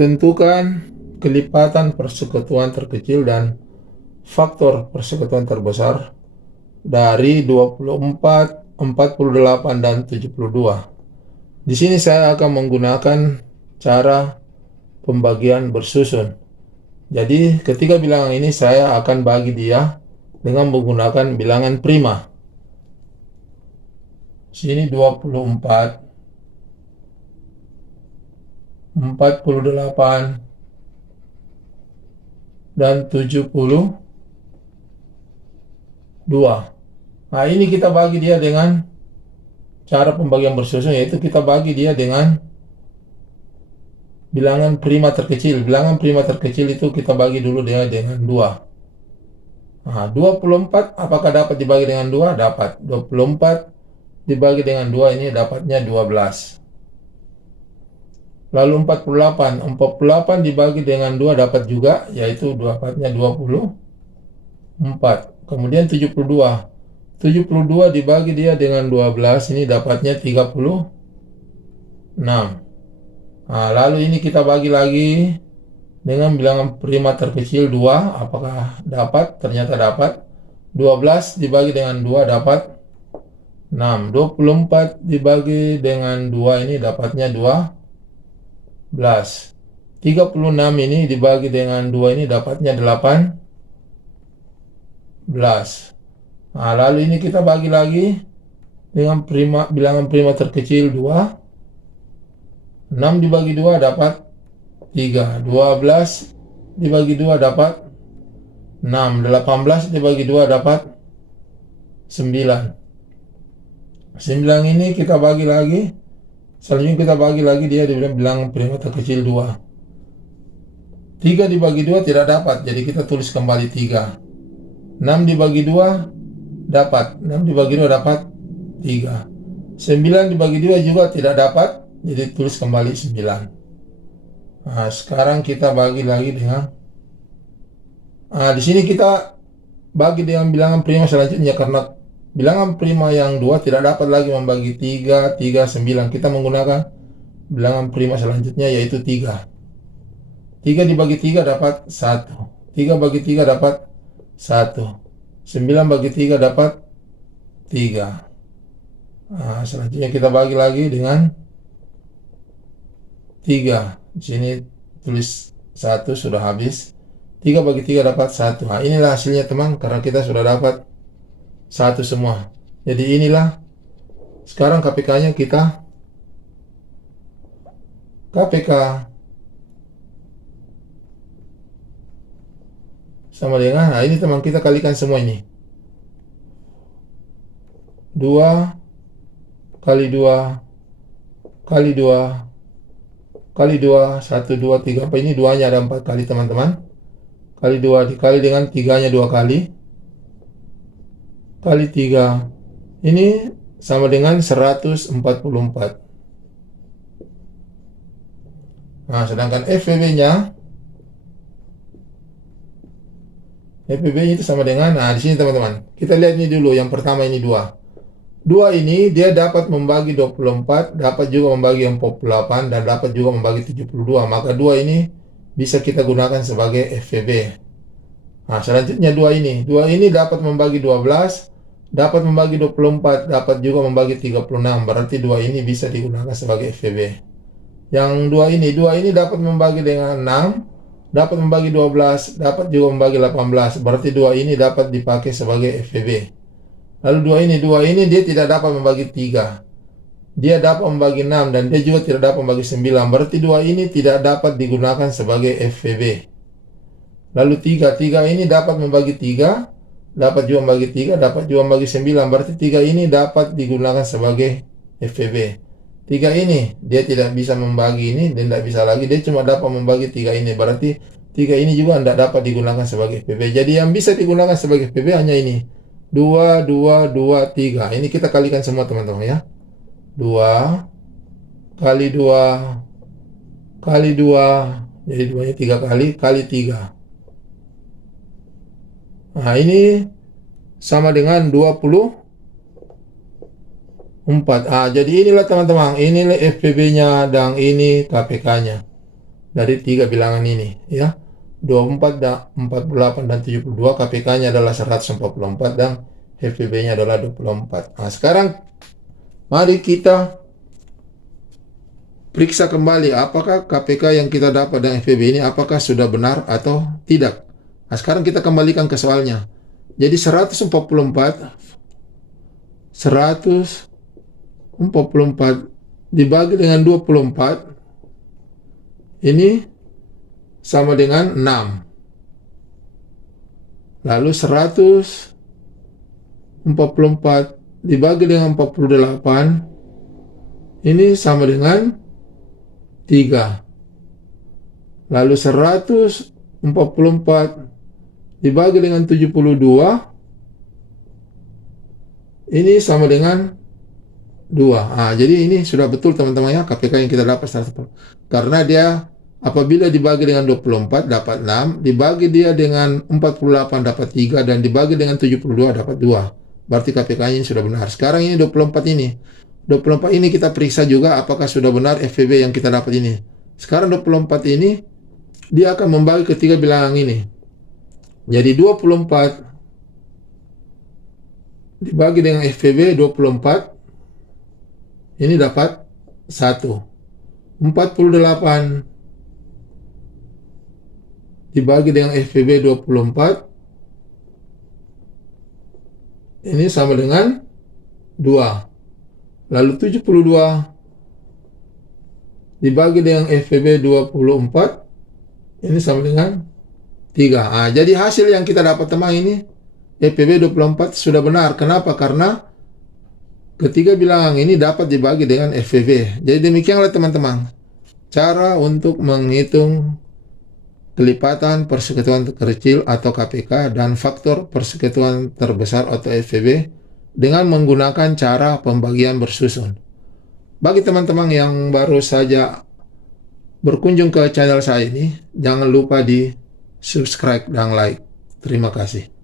Tentukan kelipatan persekutuan terkecil dan faktor persekutuan terbesar dari 24, 48, dan 72. Di sini saya akan menggunakan cara pembagian bersusun. Jadi ketika bilangan ini saya akan bagi dia dengan menggunakan bilangan prima. Sini 24, 48, dan 72. Nah, ini kita bagi dia dengan cara pembagian bersusun, yaitu kita bagi dia dengan bilangan prima terkecil. Bilangan prima terkecil itu kita bagi dulu dia dengan 2. Nah, 24 apakah dapat dibagi dengan 2? Dapat. 24 dibagi dengan 2 ini dapatnya 12. Lalu 48 dibagi dengan 2 dapat juga, yaitu dapatnya 24. Kemudian 72 dibagi dia dengan 12, ini dapatnya 36. Nah, lalu ini kita bagi lagi dengan bilangan prima terkecil 2, apakah dapat? Ternyata dapat. 12 dibagi dengan 2 dapat 6. 24 dibagi dengan 2 ini dapatnya 12. 36 ini dibagi dengan 2 ini dapatnya 18. Nah, lalu ini kita bagi lagi dengan bilangan prima terkecil 2. 6 dibagi 2 dapat 3. 12 dibagi 2 dapat 6. 18 dibagi 2 dapat 9. 9 ini kita bagi lagi. Selanjutnya kita bagi lagi dia dibilang bilangan prima terkecil 2. 3 dibagi 2 tidak dapat, jadi kita tulis kembali 3. 6 dibagi 2 dapat. 6 dibagi 2 dapat 3. 9 dibagi 2 juga tidak dapat, jadi tulis kembali 9. Nah, sekarang kita bagi lagi dengan di sini kita bagi dengan bilangan prima selanjutnya, karena bilangan prima yang 2 tidak dapat lagi membagi 3, 3, 9. Kita menggunakan bilangan prima selanjutnya, yaitu 3. 3 dibagi 3 dapat 1. 3 bagi 3 dapat 1. 9 bagi 3 dapat 3. Nah, selanjutnya kita bagi lagi dengan 3. Di sini tulis 1, sudah habis. 3 bagi 3 dapat 1. Nah, inilah hasilnya teman, karena kita sudah dapat 1 semua. Jadi inilah sekarang KPK-nya kita. KPK sama dengan, nah ini teman, kita kalikan semua ini. 2 kali 2 kali 2 kali 2, 1, 2, 3. Apa ini 2-nya ada 4 kali teman-teman. Kali 2 dikali dengan 3-nya 2 kali. Kali 3. Ini sama dengan 144. Nah, sedangkan FPB-nya itu sama dengan, nah di sini teman-teman. Kita lihat ini dulu, yang pertama ini 2. 2 ini dia dapat membagi 24, dapat juga membagi 48, dan dapat juga membagi 72. Maka 2 ini bisa kita gunakan sebagai FPB. Nah, selanjutnya 2 ini. 2 ini dapat membagi 12, dapat membagi 24, dapat juga membagi 36. Berarti 2 ini bisa digunakan sebagai FPB. Yang 2 ini dapat membagi dengan 6, dapat membagi 12, dapat juga membagi 18. Berarti 2 ini dapat dipakai sebagai FPB. Lalu 2 ini dia tidak dapat membagi 3. Dia dapat membagi 6 dan dia juga tidak dapat membagi 9. Berarti 2 ini tidak dapat digunakan sebagai FPB. Lalu 3 ini dapat membagi 3, dapat juga membagi 3, dapat juga membagi 9. Berarti 3 ini dapat digunakan sebagai FPB. 3 ini dia tidak bisa membagi ini dan tidak bisa lagi, dia cuma dapat membagi 3 ini. Berarti 3 ini juga tidak dapat digunakan sebagai FPB. Jadi yang bisa digunakan sebagai FPB hanya ini. 2, 2, 2, 3. Ini kita kalikan semua teman-teman ya. 2 kali 2 kali 2. Jadi 2-nya 3 kali 3. Nah, ini sama dengan 24. Jadi inilah teman-teman, inilah FPB-nya dan ini KPK-nya. dari tiga bilangan ini ya. 24 dan 48 dan 72, KPK-nya adalah 144 dan FPB-nya adalah 24. Nah, sekarang mari kita periksa kembali apakah KPK yang kita dapat dengan FPB ini apakah sudah benar atau tidak. Nah, sekarang kita kembalikan ke soalnya. Jadi 144 dibagi dengan 24 ini sama dengan 6. Lalu 144 dibagi dengan 48 ini sama dengan 3. Lalu 144 dibagi dengan 72 ini sama dengan 2. Nah, jadi ini sudah betul teman-teman ya, KPK yang kita dapat 100%. Karena dia apabila dibagi dengan 24 dapat 6, dibagi dia dengan 48 dapat 3, dan dibagi dengan 72 dapat 2. Berarti KPK-nya sudah benar. Sekarang ini 24 ini. 24 ini kita periksa juga apakah sudah benar FPB yang kita dapat ini. Sekarang 24 ini dia akan membagi ke tiga bilangan ini. Jadi 24 dibagi dengan FPB 24 ini dapat 1. 48 dibagi dengan FPB 24 ini sama dengan 2. Lalu 72 dibagi dengan FPB 24 ini sama dengan 3. Nah, jadi hasil yang kita dapat teman ini FPB 24 sudah benar. Kenapa? Karena ketiga bilangan ini dapat dibagi dengan FPB. Jadi demikianlah teman-teman cara untuk menghitung kelipatan persekutuan terkecil atau KPK dan faktor persekutuan terbesar atau FPB dengan menggunakan cara pembagian bersusun. Bagi teman-teman yang baru saja berkunjung ke channel saya ini, jangan lupa di subscribe dan like. Terima kasih.